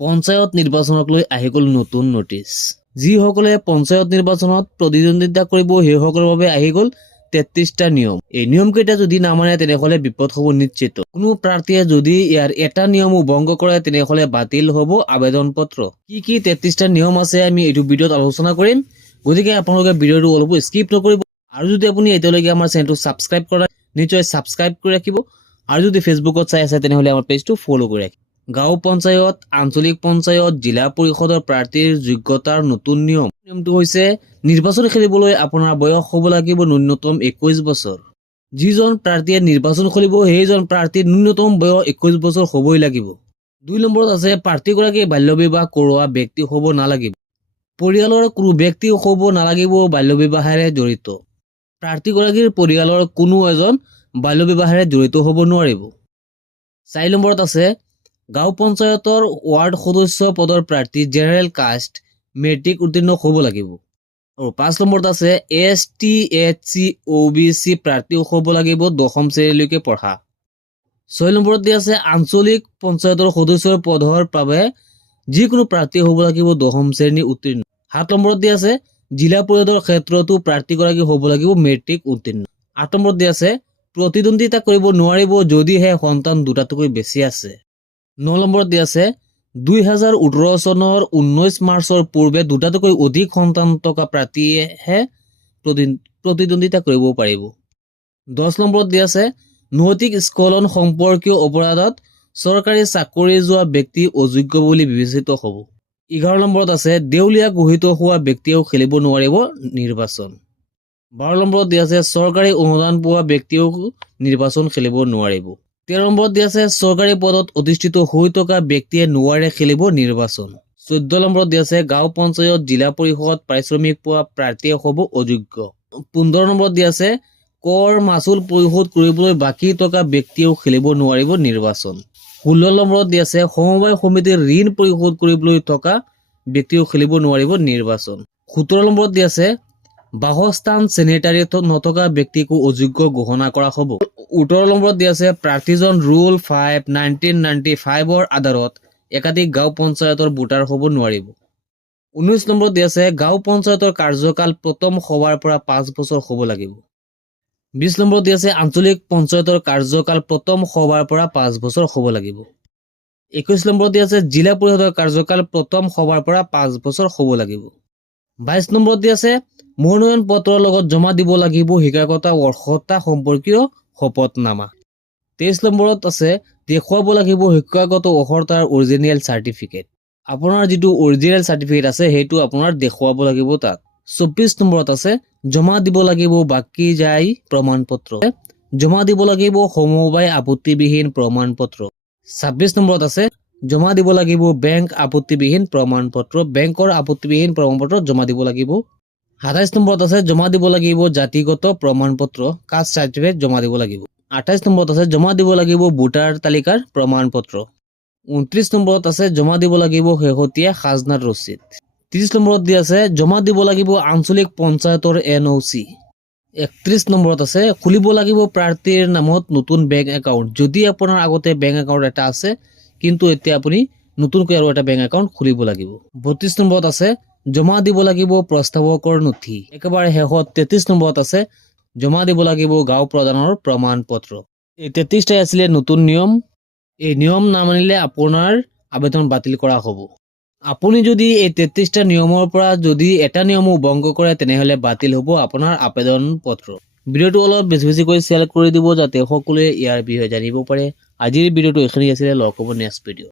পঞ্চায়ত নিৰ্বাচনক লৈ আহি গ'ল নতুন নটিচ। যিসকলে পঞ্চায়ত নিৰ্বাচনত প্ৰতিদ্বন্দ্বিতা কৰিব সেইসকলৰ বাবে আহি গ'ল 33টা নিয়ম। এই নিয়মকেইটা যদি নামানে তেনেহ'লে বিপদ হ'ব নিশ্চিত। কোনো প্ৰাৰ্থীয়ে যদি ইয়াৰ এটা নিয়মো ভংগ কৰে তেনেহ'লে বাতিল হ'ব আবেদন পত্ৰ। কি 33টা নিয়ম আছে আমি এইটো ভিডিঅ'ত আলোচনা কৰিম, গতিকে আপোনালোকে ভিডিঅ'টো অলপ স্কিপ নকৰিব। আৰু যদি আপুনি এতিয়ালৈকে আমাৰ চেনেলটো ছাবস্ক্ৰাইব কৰা নিশ্চয় ছাবস্ক্ৰাইব কৰি ৰাখিব, আৰু যদি ফেচবুকত চাই আছে তেনেহ'লে আমাৰ পেজটো ফ'ল' কৰি ৰাখিব। গাঁও পঞ্চায়ত, আঞ্চলিক পঞ্চায়ত, জিলা পৰিষদৰ প্ৰাৰ্থীৰ যোগ্যতাৰ নতুন নিয়ম। নিয়মটো হৈছে নিৰ্বাচন খেলিবলৈ আপোনাৰ বয়স হ'ব লাগিব ন্যূনতম 21 বছৰ। যিজন প্ৰাৰ্থীয়ে নিৰ্বাচন খেলিব সেইজন প্ৰাৰ্থীৰ ন্যূনতম বয়স 21 বছৰ হ'বই লাগিব। 2 নম্বৰত আছে প্ৰাৰ্থীগৰাকীয়ে বাল্য বিবাহ কৰোৱা ব্যক্তি হ'ব নালাগিব। পৰিয়ালৰ কোনো ব্যক্তি হ'ব নালাগিব বাল্য বিবাহেৰে জড়িত। প্ৰাৰ্থীগৰাকীৰ পৰিয়ালৰ কোনো এজন বাল্য বিবাহেৰে জড়িত হ'ব নোৱাৰিব। 4 নম্বৰত আছে গাঁও পঞ্চায়তৰ ৱাৰ্ড সদস্য পদৰ প্ৰাৰ্থী জেনেৰেল কাষ্ট মেট্ৰিক উত্তীৰ্ণ হ'ব লাগিব। আৰু 5 নম্বৰত আছে ST SC OBC প্ৰাৰ্থী হ'ব লাগিব 10ম শ্ৰেণীলৈকে পঢ়া। 6 নম্বৰত দিয়া আছে আঞ্চলিক পঞ্চায়তৰ সদস্যৰ পদৰ বাবে যিকোনো প্ৰাৰ্থী হ'ব লাগিব 10ম শ্ৰেণী উত্তীৰ্ণ। 7 নম্বৰত দিয়া আছে জিলা পৰিষদৰ ক্ষেত্ৰতো প্ৰাৰ্থীগৰাকী হ'ব লাগিব মেট্ৰিক উত্তীৰ্ণ। 8 নম্বৰত দিয়া আছে প্ৰতিদ্বন্দ্বিতা কৰিব নোৱাৰিব যদিহে সন্তান দুটাতকৈ বেছি আছে। 9 নম্বৰত দিয়া আছে 2018 চনৰ 19 মাৰ্চৰ পূৰ্বে দুটাতকৈ অধিক সন্তান থকা প্ৰাৰ্থীয়েহে প্ৰতিদ্বন্দ্বিতা কৰিব পাৰিব। 10 নম্বৰত দিয়া আছে নৈতিক স্খলন সম্পৰ্কীয় অপৰাধত চৰকাৰী চাকৰি যোৱা ব্যক্তি অযোগ্য বুলি বিবেচিত হ'ব। 11 নম্বৰত আছে দেউলীয়া ঘোষিত হোৱা ব্যক্তিয়েও খেলিব নোৱাৰিব নিৰ্বাচন। 12 নম্বৰত দিয়া আছে চৰকাৰী অনুদান পোৱা ব্যক্তিয়েও নিৰ্বাচন খেলিব নোৱাৰিব। 13 নম্বৰত দিয়া আছে চৰকাৰী পদত অধিষ্ঠিত হৈ থকা ব্যক্তিয়ে নোৱাৰে খেলিব নিৰ্বাচন। 14 নম্বৰত দিয়া আছে গাঁও পঞ্চায়ত, জিলা পৰিষদ পাৰিশ্ৰমিক পোৱা প্ৰাৰ্থীয়ে হ'ব অযোগ্য। 15 নম্বৰত দিয়া আছে কৰ মাচুল পৰিশোধ কৰিবলৈ বাকী থকা ব্যক্তিয়েও খেলিব নোৱাৰিব নিৰ্বাচন। 16 নম্বৰত দিয়া আছে সমবায় সমিতিৰ ঋণ পৰিশোধ কৰিবলৈ থকা ব্যক্তিয়েও খেলিব নোৱাৰিব নিৰ্বাচন। 17 নম্বৰত দিয়া আছে বাসস্থান চেনিটাৰী নথকা ব্যক্তিকো অযোগ্য ঘোষণা কৰা হ'ব। 18 নম্বৰত দিয়া আছে প্ৰাৰ্থীজন ৰুল 5 1995ৰ আধাৰত একাধিক গাঁও পঞ্চায়তৰ ভোটাৰ হ'ব নোৱাৰিব। 19 নম্বৰত দিয়া আছে গাঁও পঞ্চায়তৰ কাৰ্যকাল প্ৰথম সভাৰ পৰা 5 বছৰ হ'ব লাগিব। 20 নম্বৰত দিয়া আছে আঞ্চলিক পঞ্চায়তৰ কাৰ্যকাল প্ৰথম সভাৰ পৰা 5 বছৰ হ'ব লাগিব। 21 নম্বৰত দিয়া আছে জিলা পৰিষদৰ কাৰ্যকাল প্ৰথম সভাৰ পৰা 5 বছৰ হ'ব লাগিব। 22 নম্বৰত দিয়া আছে মনোনয়ন পত্ৰৰ লগত জমা দিব লাগিব শিক্ষাগত অৰ্হতা সম্পৰ্কীয় শপতনামা। 23 নম্বৰত আছে দেখুৱাব লাগিব শিক্ষাগত অৰ্হতাৰ অৰিজিনেল চাৰ্টিফিকেট। আপোনাৰ যিটো অৰিজিনেল চাৰ্টিফিকেট আছে সেইটো আপোনাৰ দেখুৱাব লাগিব তাত। 24 নম্বৰত আছে জমা দিব লাগিব বাকী যায় প্ৰমাণ পত্ৰ। জমা দিব লাগিব সমবায় আপত্তিবিহীন প্ৰমাণ পত্ৰ। 26 নম্বৰত আছে জমা দিব লাগিব বেংক আপত্তিবিহীন প্ৰমাণ পত্ৰ। বেংকৰ আপত্তিবিহীন প্ৰমাণ পত্ৰ জমা দিব লাগিব। 27 নম্বৰত আছে জমা দিব লাগিব জাতিগত প্ৰমাণ পত্ৰ কাষ্ট চাৰ্টিফিকেট জমা দিব লাগিব। 28 নম্বৰত আছে জমা দিব লাগিব ভোটাৰ তালিকাৰ প্ৰমাণ পত্ৰ। 29 নম্বৰত আছে জমা দিব লাগিব শেহতীয়া খাজনাৰ ৰচিদ। 30 নম্বৰত দিয়া আছে জমা দিব লাগিব আঞ্চলিক পঞ্চায়তৰ NOC। 31 নম্বৰত আছে খুলিব লাগিব প্ৰাৰ্থীৰ নামত নতুন বেংক একাউণ্ট। যদি আপোনাৰ আগতে বেংক একাউণ্ট এটা আছে কিন্তু এতিয়া আপুনি নতুনকৈ আৰু এটা বেংক একাউণ্ট খুলিব লাগিব। 32 নম্বৰত আছে জমা দিব লাগিব প্ৰস্তাৱকৰ নথি। একেবাৰে শেষত 33 নম্বৰত আছে জমা দিব লাগিব গাঁও প্ৰধানৰ প্ৰমাণ পত্ৰ। এই 33টাই আছিলে নতুন নিয়ম। এই নিয়ম নামানিলে আপোনাৰ আবেদন বাতিল কৰা হ'ব। আপুনি যদি এই 33টা নিয়মৰ পৰা যদি এটা নিয়মো ভংগ কৰে তেনেহ'লে বাতিল হ'ব আপোনাৰ আবেদন পত্ৰ। ভিডিঅ'টো অলপ বেছি শ্বেয়াৰ কৰি দিব যাতে সকলোৱে ইয়াৰ বিষয়ে জানিব পাৰে। আজিৰ ভিডিঅ'টো এইখিনি আছিলে, লগ হ'ব নেক্সট ভিডিঅ'।